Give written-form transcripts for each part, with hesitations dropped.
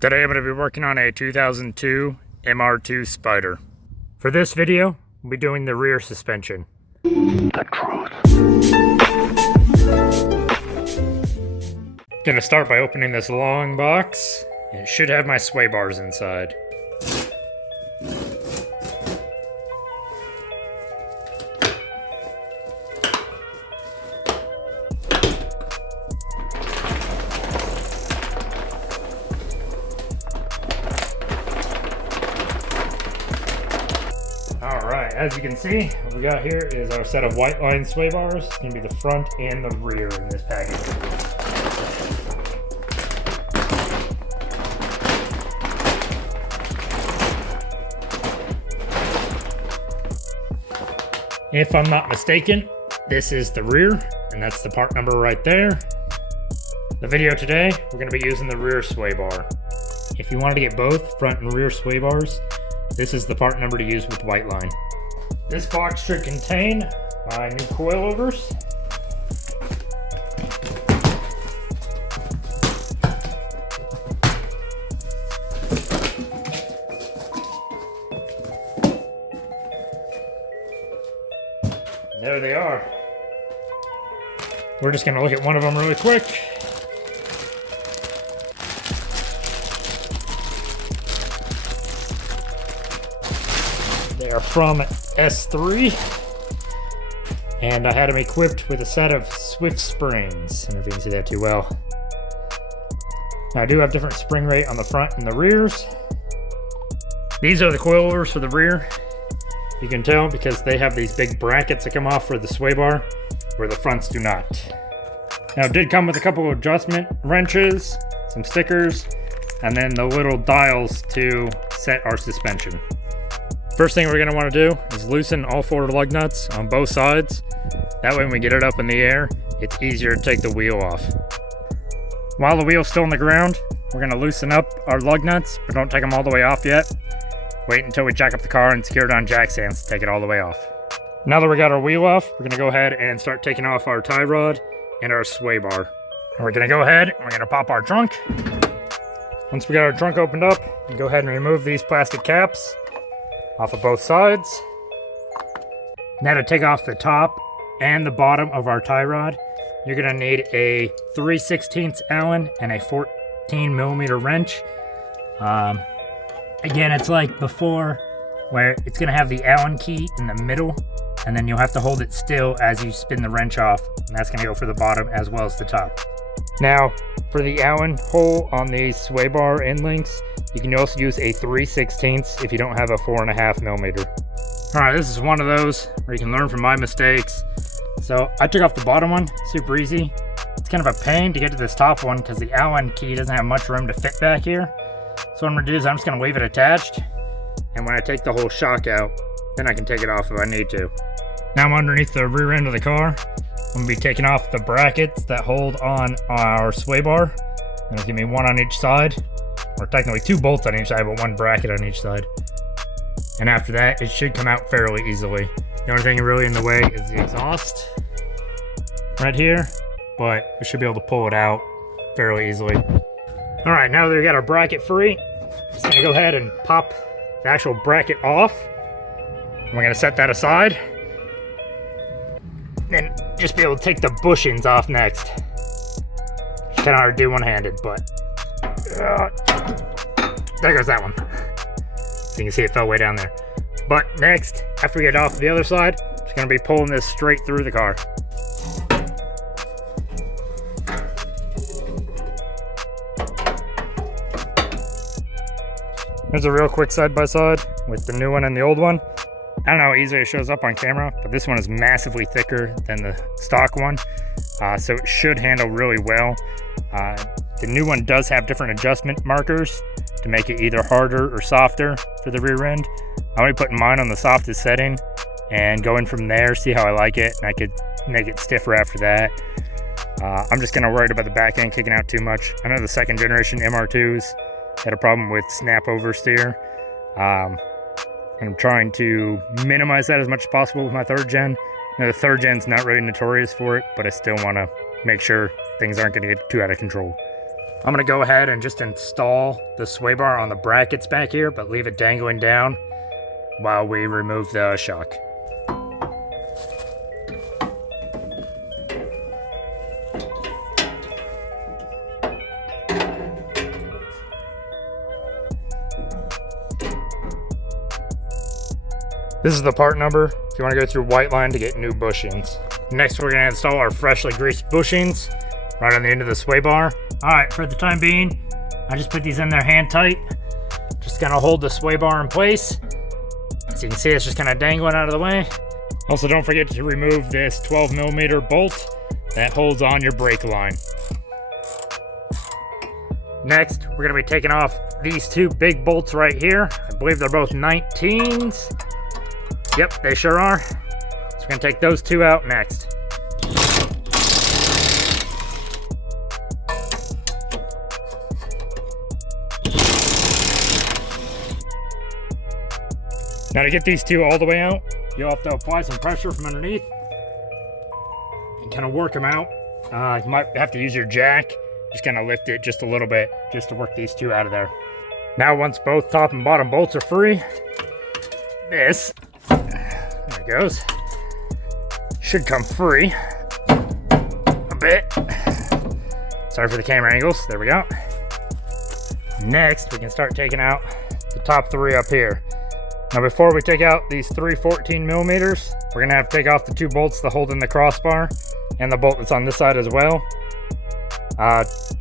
Today I'm going to be working on a 2002 MR2 Spyder. For this video, we'll be doing the rear suspension. The truth. Gonna start by opening this long box. It should have my Swaybars inside. Alright, as you can see, what we got here is our set of white line Swaybars. It's going to be the front and the rear in this package. If I'm not mistaken, this is the rear, and that's the part number right there. The video today, we're going to be using the rear Swaybar. If you wanted to get both front and rear Swaybars, this is the part number to use with white line. This box should contain my new coilovers. There they are. We're just going to look at one of them really quick. They are from S3, and I had them equipped with a set of Swift springs. I don't know if you can see that too well. Now, I do have different spring rate on the front and the rears. These are the coilovers for the rear. You can tell because they have these big brackets that come off for the sway bar, where the fronts do not. Now, it did come with a couple of adjustment wrenches, some stickers, and then the little dials to set our suspension. First thing we're going to want to do is loosen all 4 lug nuts on both sides. That way when we get it up in the air, it's easier to take the wheel off. While the wheel's still on the ground, we're going to loosen up our lug nuts, but don't take them all the way off yet. Wait until we jack up the car and secure it on jack stands to take it all the way off. Now that we got our wheel off, we're going to go ahead and start taking off our tie rod and our sway bar. And we're going to go ahead and we're going to pop our trunk. Once we got our trunk opened up, we go ahead and remove these plastic caps off of both sides. Now to take off the top and the bottom of our tie rod, you're going to need a 3/16 Allen and a 14 millimeter wrench. Again, it's like before, where it's going to have the Allen key in the middle, and then you'll have to hold it still as you spin the wrench off, and that's going to go for the bottom as well as the top. Now, for the Allen hole on these sway bar end links, you can also use a 3/16 if you don't have a 4.5 millimeter. Alright, this is one of those where you can learn from my mistakes. So I took off the bottom one, super easy. It's kind of a pain to get to this top one because the Allen key doesn't have much room to fit back here. So what I'm going to do is I'm just going to leave it attached, and when I take the whole shock out, then I can take it off if I need to. Now I'm underneath the rear end of the car. I'm going to be taking off the brackets that hold on our sway bar. And it'll give me one on each side, or technically 2 bolts on each side, but 1 bracket on each side. And after that, it should come out fairly easily. The only thing really in the way is the exhaust right here, but we should be able to pull it out fairly easily. Alright, now that we got our bracket free, I'm just going to go ahead and pop the actual bracket off. And we're going to set that aside. And just be able to take the bushings off next. Kind of hard to do one-handed, but there goes that one. So you can see it fell way down there. But next, after we get off the other side, I'm just going to be pulling this straight through the car. Here's a real quick side-by-side with the new one and the old one. I don't know how easily it shows up on camera, but this one is massively thicker than the stock one, so it should handle really well. The new one does have different adjustment markers to make it either harder or softer for the rear end. I'm only putting mine on the softest setting and going from there, see how I like it, and I could make it stiffer after that. I'm just kind of worried about the back end kicking out too much. I know the 2nd generation MR2s had a problem with snap oversteer. And I'm trying to minimize that as much as possible with my 3rd gen. Now, the 3rd gen's not really notorious for it, but I still want to make sure things aren't going to get too out of control. I'm gonna go ahead and just install the sway bar on the brackets back here, but leave it dangling down while we remove the shock. This is the part number if you want to go through white line to get new bushings. Next, we're going to install our freshly greased bushings right on the end of the sway bar. All right, for the time being, I just put these in there hand tight. Just going to hold the sway bar in place. As you can see, it's just kind of dangling out of the way. Also, don't forget to remove this 12mm bolt that holds on your brake line. Next, we're going to be taking off these two big bolts right here. I believe they're both 19s. Yep, they sure are. So we're gonna take those two out next. Now to get these two all the way out, you'll have to apply some pressure from underneath and kind of work them out. You might have to use your jack, just kind of lift it just a little bit, just to work these two out of there. Now once both top and bottom bolts are free, this, there it goes, should come free a bit. Sorry for the camera angles, there we go. Next, we can start taking out the top three up here. Now before we take out these three 14mm, we're gonna have to take off the two bolts that hold in the crossbar and the bolt that's on this side as well.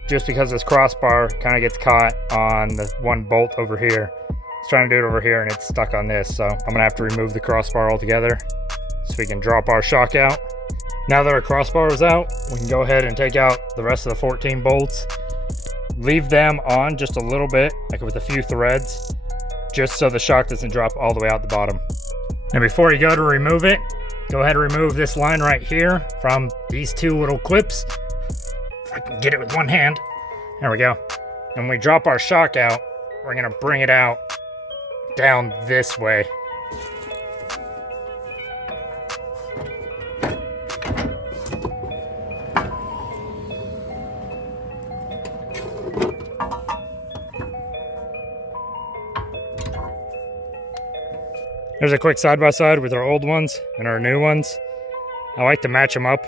Just because this crossbar kind of gets caught on the one bolt over here. It's trying to do it over here and it's stuck on this, so I'm gonna have to remove the crossbar altogether so we can drop our shock out. Now that our crossbar is out, we can go ahead and take out the rest of the 14 bolts. Leave them on just a little bit, like with a few threads, just so the shock doesn't drop all the way out the bottom. Now before you go to remove it, go ahead and remove this line right here from these two little clips. If I can get it with one hand. There we go. And when we drop our shock out, we're gonna bring it out down this way. There's a quick side-by-side with our old ones and our new ones. I like to match them up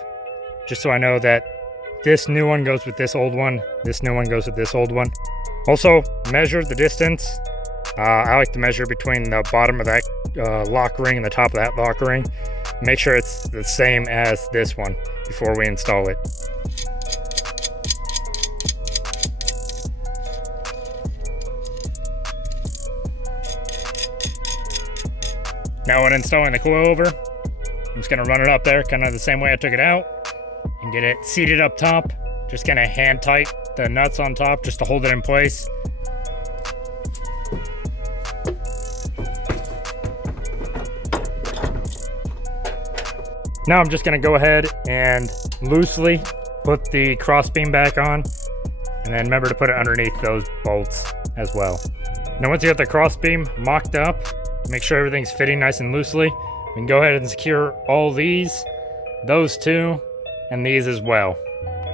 just so I know that this new one goes with this old one, this new one goes with this old one. Also, measure the distance. I like to measure between the bottom of that lock ring and the top of that lock ring. Make sure it's the same as this one before we install it. Now when installing the coilover, I'm just gonna run it up there kind of the same way I took it out and get it seated up top. Just kind of hand tight the nuts on top just to hold it in place. Now I'm just gonna go ahead and loosely put the crossbeam back on, and then remember to put it underneath those bolts as well. Now once you have the crossbeam mocked up, make sure everything's fitting nice and loosely, we can go ahead and secure all these, those two, and these as well.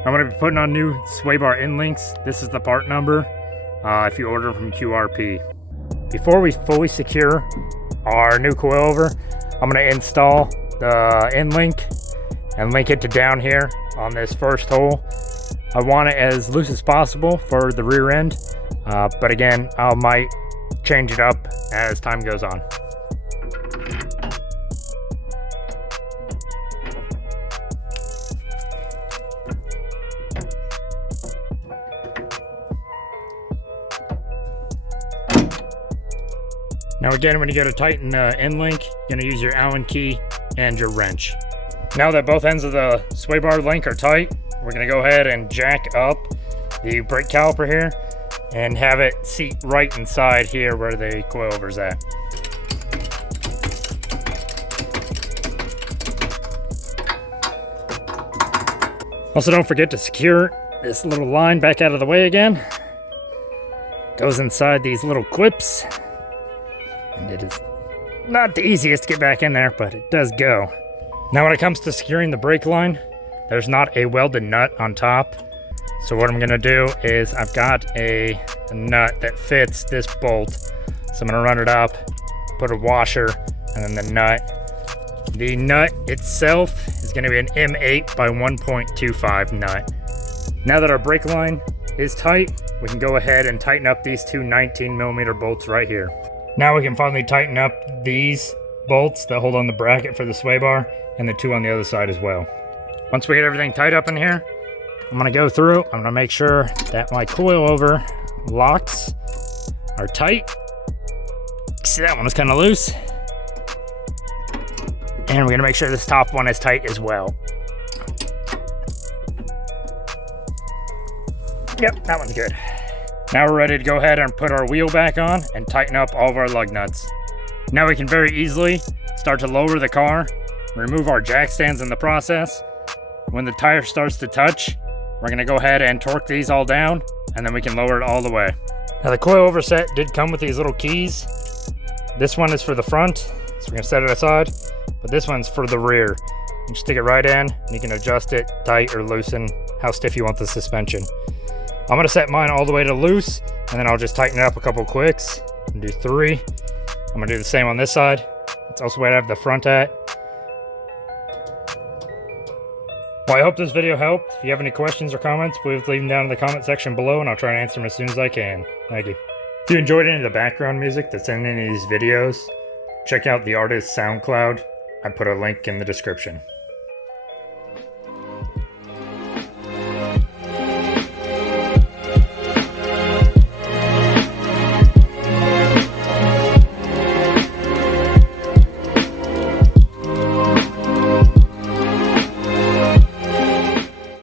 I'm going to be putting on new Swaybar end links. This is the part number if you order from QRP. Before we fully secure our new coilover, I'm going to install the end link and link it to down here on this first hole. I want it as loose as possible for the rear end, but again, I might change it up as time goes on. Now again, when you go to tighten the end link, you're gonna use your Allen key and your wrench. Now that both ends of the sway bar link are tight, we're gonna go ahead and jack up the brake caliper here and have it seat right inside here where the coilover's at. Also, don't forget to secure this little line back out of the way again. Goes inside these little clips. And it is not the easiest to get back in there, but it does go. Now when it comes to securing the brake line, there's not a welded nut on top. So what I'm gonna do is I've got a nut that fits this bolt. So I'm gonna run it up, put a washer, and then the nut. The nut itself is gonna be an M8 by 1.25 nut. Now that our brake line is tight, we can go ahead and tighten up these two 19mm bolts right here. Now we can finally tighten up these bolts that hold on the bracket for the sway bar and the two on the other side as well. Once we get everything tight up in here, I'm gonna go through, I'm gonna make sure that my coilover locks are tight. See, that one was kind of loose. And we're gonna make sure this top one is tight as well. Yep, that one's good. Now we're ready to go ahead and put our wheel back on and tighten up all of our lug nuts. Now we can very easily start to lower the car, remove our jack stands in the process. When the tire starts to touch, we're gonna go ahead and torque these all down, and then we can lower it all the way. Now the coilover set did come with these little keys. This one is for the front, so we're gonna set it aside, but this one's for the rear. You stick it right in, and you can adjust it tight or loosen how stiff you want the suspension. I'm gonna set mine all the way to loose, and then I'll just tighten it up a couple quicks and do 3. I'm gonna do the same on this side. That's also where I have the front at. Well, I hope this video helped. If you have any questions or comments, please leave them down in the comment section below, and I'll try to answer them as soon as I can. Thank you. If you enjoyed any of the background music that's in any of these videos, check out the artist's SoundCloud. I put a link in the description.